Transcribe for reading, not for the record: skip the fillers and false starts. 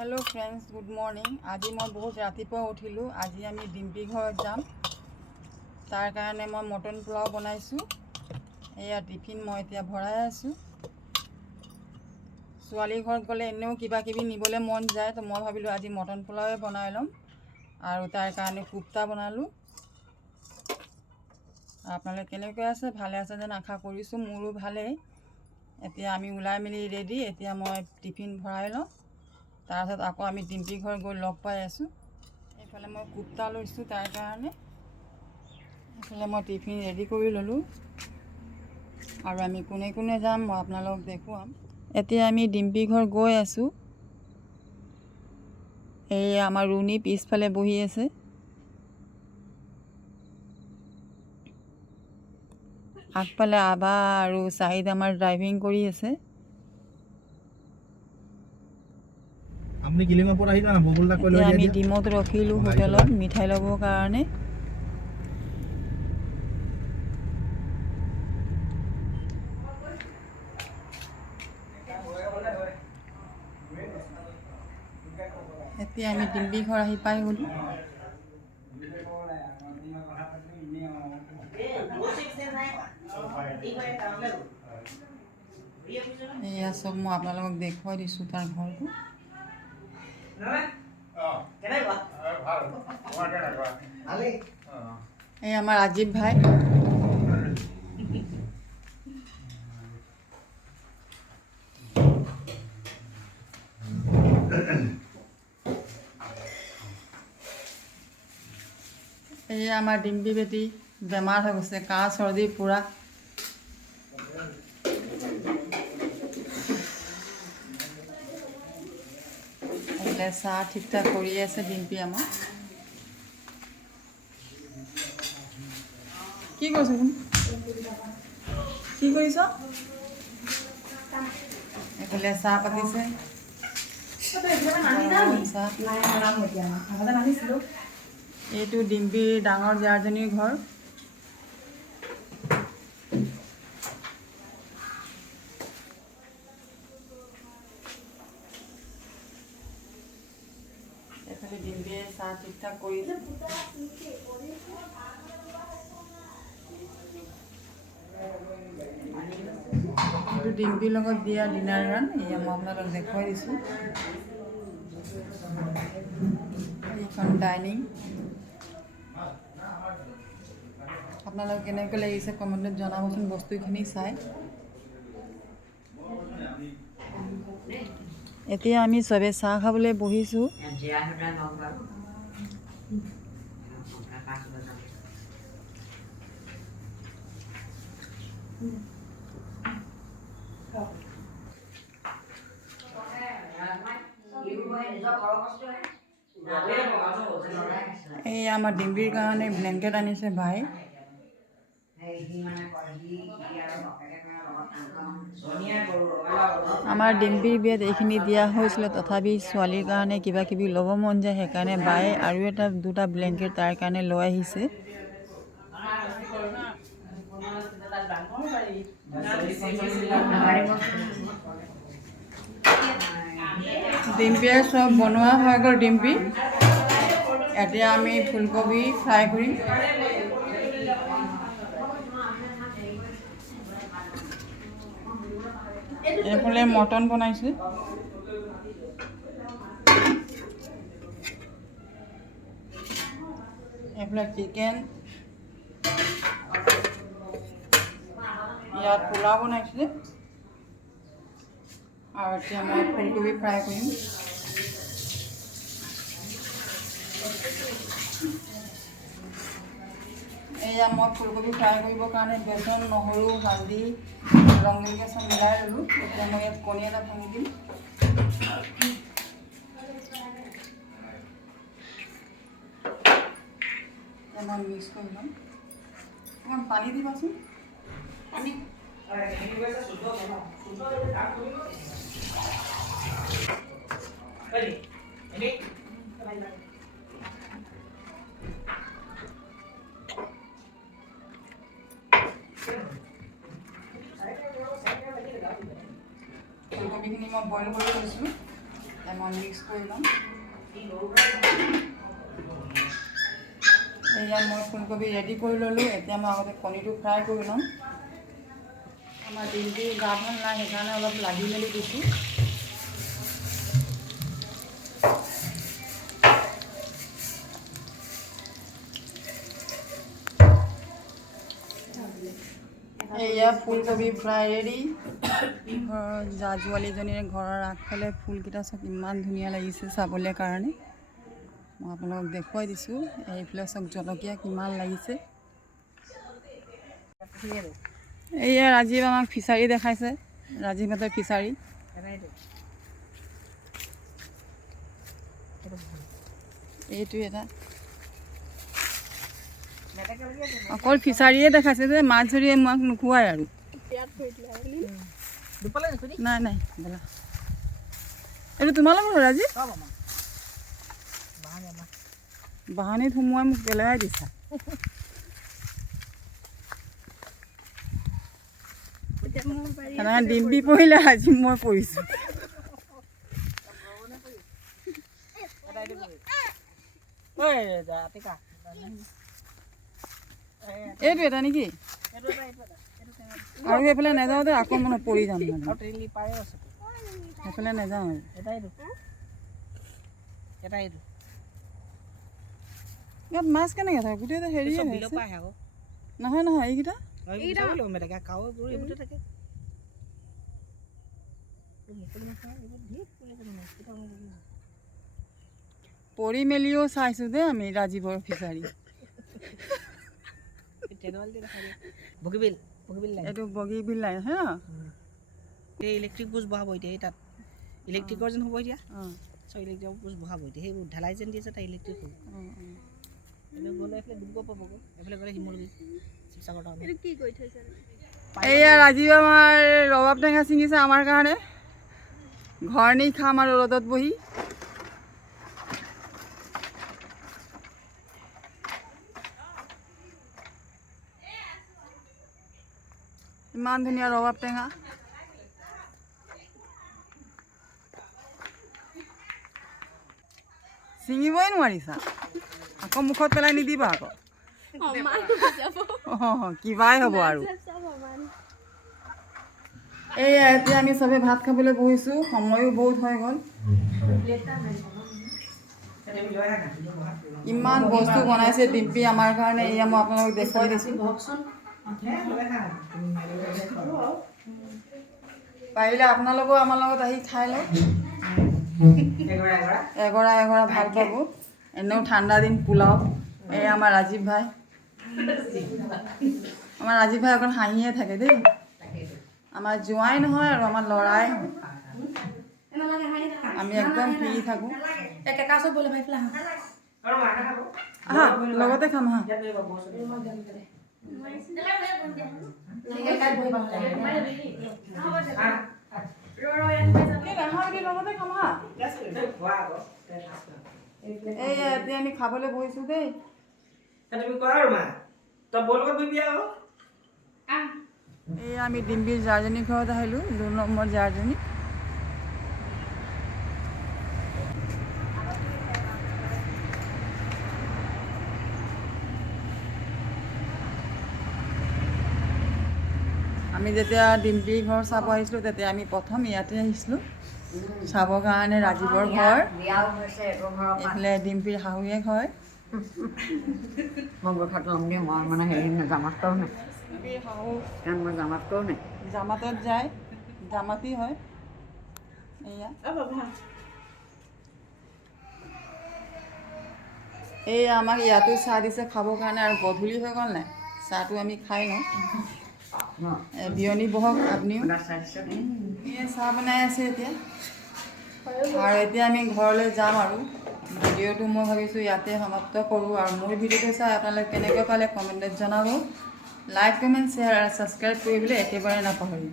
Hello friends, good morning. आज मैं बहुत रातिपुवा उठिलो। आज आमी डिम्पी घर जाम। तार कारणे मैं मटन पोलाव बनाइছো। एया टिफिन मैं एतिया भराई आছো। छोवाली घर गले एनेও किबा किबि निबले मन जाए, तो मैं भाबिलो आज मटन पोलावे बनाई लम और तार कारणे कुप्ता बनालो। आपनालोक केनेকৈ আছে? भाले আছে जेन आशा करिছো। मोरो भाले। एतिया आमी उলাই मिली रेडी। एतिया मैं टिफिन भराई लम। তাৰপিছত আকৌ আমি ডিম্পি ঘৰ গৈ লগ পাই আছোঁ। এইফালে মই কুপ্তা লৈছোঁ তাৰ কাৰণে। এইফালে মই টিফিন ৰেডি কৰি ল'লোঁ আৰু আমি কোনে কোনে যাম মই আপোনালোকক দেখুৱাম। এতিয়া আমি ডিম্পি ঘৰ গৈ আছোঁ। এই আমাৰ ৰুণী পিছফালে বহি আছে। আগফালে আবা আৰু চাহিদ আমাৰ ড্ৰাইভিং কৰি আছে। আপনি কিলিঙৰ পৰা আহিলা না ববুলদা কৈ লৈ আমি ডিমত ৰখিলোঁ হোটেলত মিঠাই ল'বৰ কাৰণে। এতিয়া আমি ডিম্পি ঘৰ আহি পাই গ'লোঁ। এয়া চব মই আপোনালোকক দেখুৱাই দিছোঁ তাৰ ঘৰটো। এই আমাৰ ৰাজীৱ ভাই। এই আমাৰ ডিম্পি বেটি বেমাৰ হৈ গৈছে, কাহ চৰ্দি পূৰা। চাহ ঠিক ঠাক কৰি আছে ডিম্পি আমাৰ। কি কৰিছ তুমি? কি কৰিছ? এইফালে চাহ পাতিছে। এইটো ডিম্পিৰ ডাঙৰ জাৰজনীৰ ঘৰ। এইফালে ডিম্পিয়ে চাহ ঠিক ঠাক কৰিছে। এইটো ডিম্পিৰ লগত দিয়া ডিনাৰ গান। এয়া মই আপোনালোকক দেখুৱাই দিছোঁ। এইখন ডাইনিং। আপোনালোকক কেনেকৈ লাগিছে কমেণ্টত জনাবচোন বস্তুখিনি চাই। এতিয়া আমি চবে চাহ খাবলৈ বহিছোঁ। এই আমাৰ ডিম্পিৰ কাৰণে ব্লেংকেট আনিছে ভাই। আমাৰ ডিম্পিৰ বিয়াত এইখিনি দিয়া হৈছিলে, তথাপি ছোৱালীৰ কাৰণে কিবা কিবি ল'ব মন যায়, সেইকাৰণে বায়ে আৰু দুটা ব্লেংকেট তাৰ কাৰণে লৈ আহিছে। ডিম্পিয়ে চব বনোৱা হৈ গ'ল ডিম্পি। এতিয়া আমি ফুলকবি ফ্ৰাই কৰিম। এইফালে মটন বনাইছে। এইফালে চিকেন। ইয়াত পোলাও বনাইছে আৰু এতিয়া মই ফুলকবি ফ্ৰাই কৰিম। এয়া মই ফুলকবি ফ্ৰাই কৰিবৰ কাৰণে বেচন, নহৰু, হালধি, ৰং মিৰিকা চব মিলাই ল'লোঁ। এতিয়া মই ইয়াত কণী এটা ভাঙি দিম। এতিয়া মই মিক্স কৰি ল'ম। অকণমান পানী দিবাচোন। পানী ফুলকবিখিনি মই বইল কৰি লৈছোঁ। মই মিক্স কৰি ল'ম। এয়া মই ফুলকবি ৰেডি কৰি ল'লোঁ। এতিয়া মই আগতে কণীটো ফ্ৰাই কৰি ল'ম। আমাৰ দিনটো গা ভাল নাই, সেইকাৰণে অলপ লাগি মেলি দিছোঁ। এয়া ফুলকবি ফ্ৰাই ৰেডি। ঘৰৰ জা-জোৱালীজনীৰ ঘৰৰ আগফালে ফুলকেইটা চাওক ইমান ধুনীয়া লাগিছে চাবলৈ কাৰণে। মই আপোনালোকক দেখুৱাই দিছোঁ। এইফালে চাওক জলকীয়া কিমান লাগিছে। এয়া ৰাজীৱ আমাক ফিচাৰী দেখাইছে, ৰাজীৱহঁতৰ ফিচাৰী। এইটো এটা অকল ফিচাৰীয়ে দেখাইছে যে মাছ ধৰিয়ে আমাক নোখোৱাই আৰু। নাই নাই বলা, এইটো তোমালোকৰ ৰাজীৱ? বাহানীত সোমোৱাই মোক পেলাই দিছা। ডিম্পি পৰিলে, আজি মই পৰিছোঁ। এইটো এটা নেকি? আৰু এইফালে নাযাওঁ দে, আকৌ মানে পৰি যাম। সেইফালে নাযাওঁ আৰু। ইয়াত মাছ কেনেকৈ থাকে? গোটেইটো হেৰিয়ে নহয় নহয়, এইকেইটা পৰি মেলিও চাইছোঁ দেই আমি ৰাজীৱৰ ফিচাৰী। এইটো বগীবিল লাইন হা? ইলেক্ট্ৰিক পোষ্ট বহাব এতিয়া তাত, ইলেক্ট্ৰিকৰ যেন হ'ব এতিয়া। ইলেক্ট্ৰিক পোষ্ট বহাব এতিয়া, সেই ঢালাই যেন দিছে তাত ইলেক্ট্ৰিক হ'ব। এইফালে গ'লে এইফালে ডিব্ৰুগড় পাবগৈ, এইফালে গ'লে শিমলুগুৰি, শিৱসাগৰ টাউন। এয়া ৰাজীৱ আমাৰ ৰবাব টেঙা ছিঙিছে আমাৰ কাৰণে। ঘৰ নি খাম আৰু ৰ'দত বহি। ইমান ধুনীয়া ৰবাব টেঙা। ছিঙিবই নোৱাৰিছা, আকৌ মুখত পেলাই নিদিবা আকৌ। কিবাই হ'ব আৰু। এয়া এতিয়া আমি চবে ভাত খাবলৈ বহিছোঁ, সময়ো বহুত হৈ গ'ল। ইমান বস্তু বনাইছে ডিম্পি আমাৰ কাৰণে, এয়া মই আপোনালোকক দেখুৱাই দিছোঁ। পাৰিলে আপোনালোকেও আমাৰ লগত আহি খাই লওক, এগৰা এগৰা ভাল পাব। এনেও ঠাণ্ডা দিন পোলাও। এই আমাৰ ৰাজীৱ ভাই, আমাৰ ৰাজীৱ ভাই অকণ হাঁহিয়ে থাকে দেই। আমাৰ জোঁৱাই নহয় আৰু আমাৰ ল'ৰাই হয়। আমি একদম ফ্ৰী থাকোঁ। আহা লগতে খাম হা। লগতে খাম হা। এই এতিয়া আমি খাবলৈ বহিছোঁ দেই। এই আমি ডিম্পিৰ জাৰজনীৰ ঘৰত আহিলোঁ, 2 নম্বৰ জাৰজনী। আমি যেতিয়া ডিম্পিৰ ঘৰ চাব আহিছিলোঁ, তেতিয়া আমি প্ৰথম ইয়াতে আহিছিলোঁ চাবৰ কাৰণে ৰাজীৱৰ ঘৰ। এইফালে ডিম্পিৰ শাহুৱেক হয়। জামাতত যায়, জামাতি হয়। এয়া এয়া আমাক ইয়াতো চাহ দিছে খাবৰ কাৰণে, আৰু গধূলি হৈ গ'ল নাই, চাহটো আমি খাই লওঁ। বিয়নি বহক আপুনিও। এয়া চাহ বনাই আছে এতিয়া, আৰু এতিয়া আমি ঘৰলৈ যাম আৰু। ভিডিঅ'টো মই ভাবিছোঁ ইয়াতে সমাপ্ত কৰোঁ, আৰু মোৰ ভিডিঅ'টো চাই আপোনালোকে কেনেকৈ পালে কমেণ্টত জনাব। লাইক, কমেণ্ট, শ্বেয়াৰ আৰু ছাবস্ক্ৰাইব কৰিবলৈ একেবাৰে নাপাহৰিব।